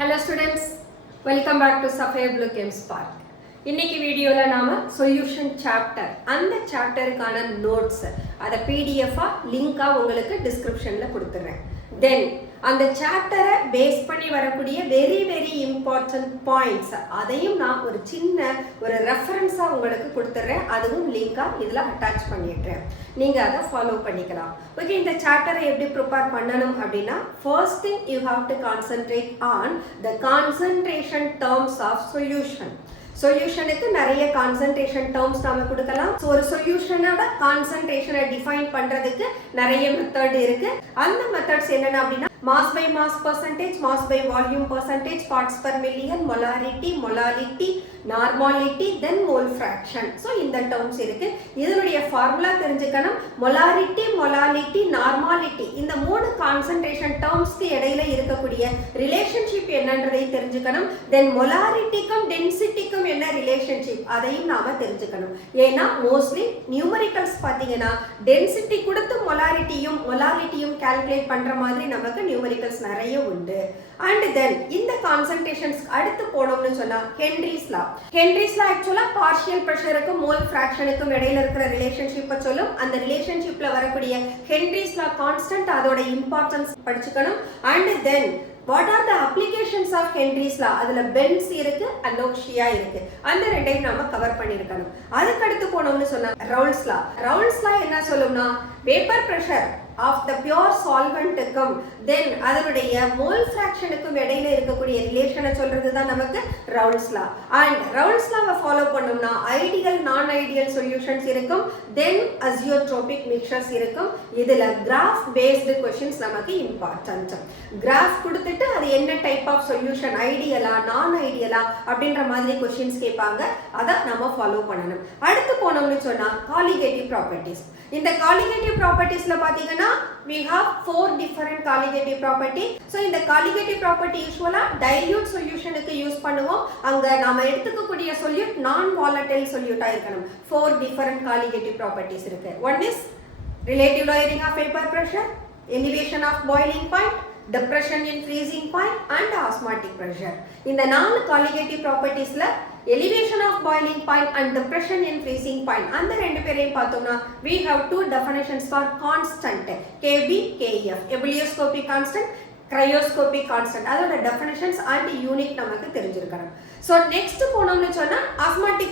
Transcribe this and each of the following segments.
Hello students, welcome back to Sapphire Blue Chem Spark. இன்னைக்கு வீடியோல நாம சொல்யூஷன் சாப்டர் அந்த சாப்டருக்கான நோட்ஸ் அத பிடிஎஃப் லிங்கா உங்களுக்கு டிஸ்கிரிப்ஷன்ல கொடுத்துறேன். தென் அந்த சாப்டரை பேஸ் பண்ணி வரக்கூடிய வெரி இம்பார்ட்டன்ட் பாயிண்ட்ஸ் அதையும் நான் ஒரு சின்ன ஒரு ரெஃபரன்ஸா உங்களுக்கு கொடுத்துறேன். அதுவும் லிங்கா இதுல அட்டாச் பண்ணிடுறேன். நீங்க அதை ஃபாலோ பண்ணிக்கலாம். ஓகே, இந்த சாப்டரை எப்படி ப்ரிப்பேர் பண்ணணும் அப்படின்னா first thing you have to concentrate on the concentration terms of solution. சொல்யூஷனுக்கு நிறைய கான்சென்ட்ரேஷன் டேர்ம்ஸ் நாம கொடுக்கலாம். ஸோ ஒரு சொல்யூஷனோட கான்சென்ட்ரேஷனை டிஃபைன் பண்றதுக்கு நிறைய மெத்தட் இருக்கு. அந்த மெத்தட்ஸ் என்னென்ன அப்படின்னா mass by mass percentage, mass by volume percentage, parts per million, molarity, molality, normality, then mole fraction. So இந்த terms இருக்கு. இதனுடைய ஃபார்முலா தெரிஞ்சுக்கணும். molarity, molality, normality இந்த மூணு கான்சென்ட்ரேஷன் டேர்ம்ஸ்க்கு இடையில இருக்கக்கூடிய ரிலேஷன்ஷிப் என்னன்றதை தெரிஞ்சுக்கணும். தென் மொலாரிட்டிக்கும் டென்சிட்டிக்கும் என்ன ரிலேஷன்ஷிப் அதையும் நாம தெரிஞ்சுக்கணும். ஏன்னா மோஸ்ட்லி நியூமரிக்கல்ஸ் பார்த்தீங்கன்னா டென்சிட்டி கொடுத்து மொலாரிட்டியும் கால்குலேட் பண்ற மாதிரி நமக்கு நியூமரிக்கல்ஸ் நிறைய உண்டு. அண்ட் தென் இந்த கான்சென்ட்ரேஷன்ஸ் அடுத்து போனோம்னு சொன்னா ஹென்ரிஸ் லா ஆக்சுவலா பார்ஷியல் பிரஷருக்கும் மோல் ஃபிராக்ஷனுக்கும் இடையில இருக்கிற ரிலேஷன்ஷிப்பை சொல்லும். அந்த ரிலேஷன்ஷிப்ல வரக்கூடிய ஹென்ரிஸ் லா கான்ஸ்டன்ட் அதோட இம்பார்ட்டன்ஸ் படிச்சுக்கணும். And then what are the applications of Henry's law அதுல பென்ஸ் இருக்கு அனோக்ஷியா இருக்கு. அந்த ரெண்டையும் நாம கவர் பண்ணியிருக்கணும். அதுக்கு அடுத்து போனோம்னு சொன்னா ரவுல்ஸ் லா என்ன சொல்லும்னா vapour pressure of the pure சால்வெண்ட்டுக்கும் தென் அதனுடைய மோல் ஃபிராக்ஷனுக்கும் இடையில இருக்கக்கூடிய ரிலேஷனை சொல்றது தான் நமக்கு ரவுல்ஸ் லா. அண்ட் ரவுல்ஸ் லாவை ஃபாலோ பண்ணோம்னா ஐடியல் நான் ஐடியல் சொல்யூஷன்ஸ் இருக்கும். தென் அசியோட்ரோபிக் மிக்சர்ஸ் இருக்கும். இதுல கிராஃப் பேஸ்டு क्वेश्चंस நமக்கு இம்பார்ட்டன்ட். கிராஃப் கொடுத்துட்டு அது என்ன டைப் ஆஃப் சொல்யூஷன் ஐடியலா நான் ஐடியலா அப்படின்ற மாதிரி क्वेश्चंस கேட்பாங்க. அதை நம்ம ஃபாலோ பண்ணணும். அடுத்து போனோம்னு சொன்னா காலிகேட்டிவ் ப்ராப்பர்ட்டிஸ். இந்த காலிகேட்டிவ் ப்ராப்பர்ட்டிஸ்ல பாத்தீங்கன்னா we have 4 different colligative property. so இந்த colligative property யூசுவலா dilute சொல்யூஷனுக்கு யூஸ் பண்ணுவோம். அங்க நாம எடுத்துக்கக்கூடிய சொல்யூட் நான் volatile சொல்யூட்டா இருக்கணும். 4 different colligative properties இருக்கு. one is relative lowering of vapor pressure, elevation of boiling point, depression in freezing point and osmotic pressure. இந்த நாலு colligative propertiesல elevation of boiling point and depression in freezing point அந்த ரெண்டு பேரையும் பார்த்தோம்னா we have two definitions for constant kb kf ebullioscopic constant cryoscopic constant அதோட definitions and unit நமக்கு தெரிஞ்சிருக்கணும். so next போனோம்னு சொன்னா osmotic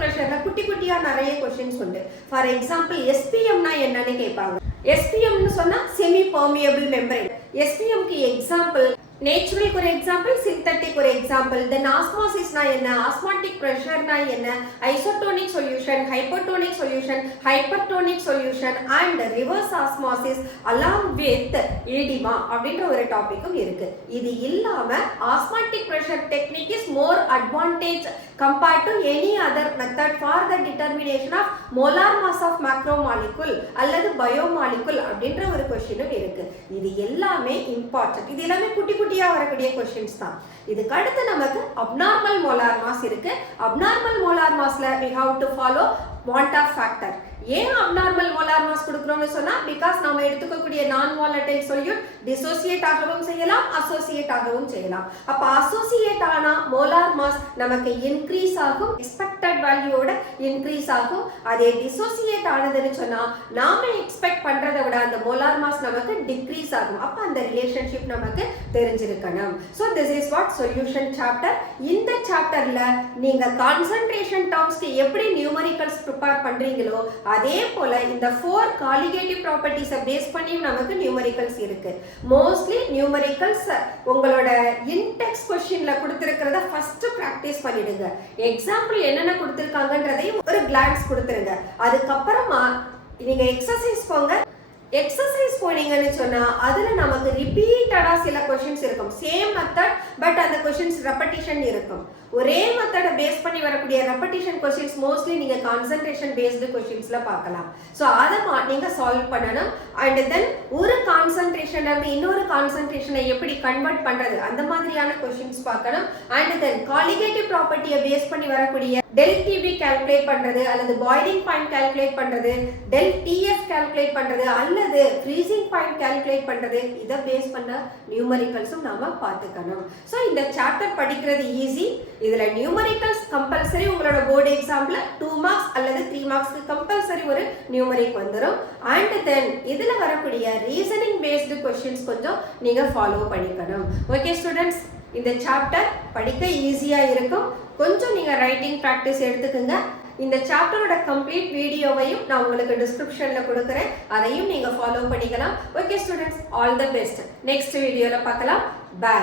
pressureல குட்டியா நிறைய क्वेश्चंस உண்டு. for example SPM னா என்னன்னு கேட்பாங்க. SPM னு சொன்னா semi permeable membrane. SPM க்கு எக்ஸாம்பிள் நேச்சுரல் ஒரு எக்ஸாம்பிள், சிந்தட்டிக் ஒரு எக்ஸாம்பிள். தென் ஆஸ்மோசிஸ்னா என்ன, ஆஸ்மாட்டிக் பிரஷர்னா என்ன, isotonic solution, hypotonic solution, hypertonic solution and reverse osmosis along with oedema அப்படின்ற ஒரு டாபிக்கும் இருக்கு. இது இல்லாம osmotic pressure technique is more advantage compared to any other method for the determination of molar mass of macromolecule அல்லது biomolecule அப்படின்ற ஒரு क्वेश्चனும் இருக்கு. இது எல்லாமே இம்பார்ட்டன்ட். இது எல்லாமே குட்டியா வரக்கூடிய क्वेश्चंस தான். இதுக்கு அடுத்து நமக்கு abnormal molar mass இருக்கு. abnormal molar massல we have to follow Monta factor. ஏன் abnormal molar mass கொடுக்கிறோம்னு சொன்னா because நாம எடுத்துக்கக்கூடிய நான் volatile solute dissociate ஆகவும் செய்யலாம் associate ஆகவும் செய்யலாம். அப்ப associate ஆனா molar mass நமக்கு increase ஆகும், expected value ஓட increase ஆகும். அதே dissociate ஆனதுன்னு சொன்னா நாம expect பண்றதை விட அந்த molar mass நமக்கு decrease ஆகும். அப்ப அந்த relationship நமக்கு தெரிஞ்சிருக்கணும். so this is what solution chapter. இந்த சாப்டர்ல நீங்க concentration termsக்கு எப்படி numericals prepare பண்றீங்களோ அதே போல இந்த 4 colligative properties பேஸ் பண்ணி நமக்கு நியூமரிக்கல்ஸ் இருக்கு. மோஸ்ட்லி நியூமரிக்கல்ஸ் உங்களோட இன்டெக்ஸ்ட் क्वेश्चनல கொடுத்திருக்கிறத ஃபர்ஸ்ட் பிராக்டீஸ் பண்ணிடுங்க. எக்ஸாம்பிள் என்னென்ன கொடுத்திருக்காங்கன்றதையும் ஒரு கிளான்ஸ் கொடுத்துருங்க. அதுக்கு அப்புறமா நீங்க எக்ஸசைஸ் போங்க. எக்ஸசைஸ் போனீங்கன்னு சொன்னா அதுல நமக்கு ரிப்பீட்டடா சில क्वेश्चंस இருக்கும். சேம் மெத்தட் பட் அந்த क्वेश्चंस ரெப்படிஷன் இருக்கும். ஒரே மெத்தட பேஸ் பண்ணி வரக்கூடிய ரெப்படிஷன் क्वेश्चंस மோஸ்ட்லி நீங்க கான்சென்ட்ரேஷன் பேஸ்டு क्वेश्चंसல பார்க்கலாம். சோ அத நீங்க சால்வ் பண்ணனும். அண்ட் தென் ஒரு கான்சென்ட்ரேஷன்ல இருந்து இன்னொரு கான்சென்ட்ரேஷனை எப்படி கன்வர்ட் பண்றது அந்த மாதிரியான क्वेश्चंस பார்க்கணும். அண்ட் தென் காலிகேட்டிவ் ப்ராப்பர்ட்டியை பேஸ் பண்ணி வரக்கூடிய del TV கால்குலேட் பண்றது அல்லது பாய்லிங் பாயிண்ட் கால்குலேட் பண்றது, del TF கால்குலேட் பண்றது அல்லது ஃப்ரீசிங் பாயிண்ட் கால்குலேட் பண்றது, இத பேஸ் பண்ண நியூமரிக்கல்ஸும் நாம பார்த்துக்கணும். சோ இந்த சாப்டர் படிக்கிறது ஈஸி. இதுல நியூமரிக்கல்ஸ் கம்பல்சரி உங்களோட போர்டு எக்ஸாம்ல 2 மார்க்ஸ் அல்லது 3 மார்க்ஸ்க்கு கம்பல்சரி ஒரு நியூமரிக் வந்துரும். அண்ட் தென் இதுல வரக்கூடிய ரீசனிங் பேஸ்டு क्वेश्चंस கொஞ்சம் நீங்க ஃபாலோ பண்ணிக்கணும். ஓகே ஸ்டூடண்ட்ஸ், இந்த சாப்டர் படிக்க ஈஸியா இருக்கும். கொஞ்சம் நீங்க ரைட்டிங் பிராக்டிஸ் எடுத்துக்கங்க. இந்த சாப்டரோட கம்ப்ளீட் வீடியோவையும் நான் உங்களுக்கு டிஸ்கிரிப்ஷன்ல கொடுக்கிறேன். அதையும் நீங்க ஃபாலோ பண்ணிக்கலாம். Okay students, all the best. Next வீடியோல பார்க்கலாம். பை.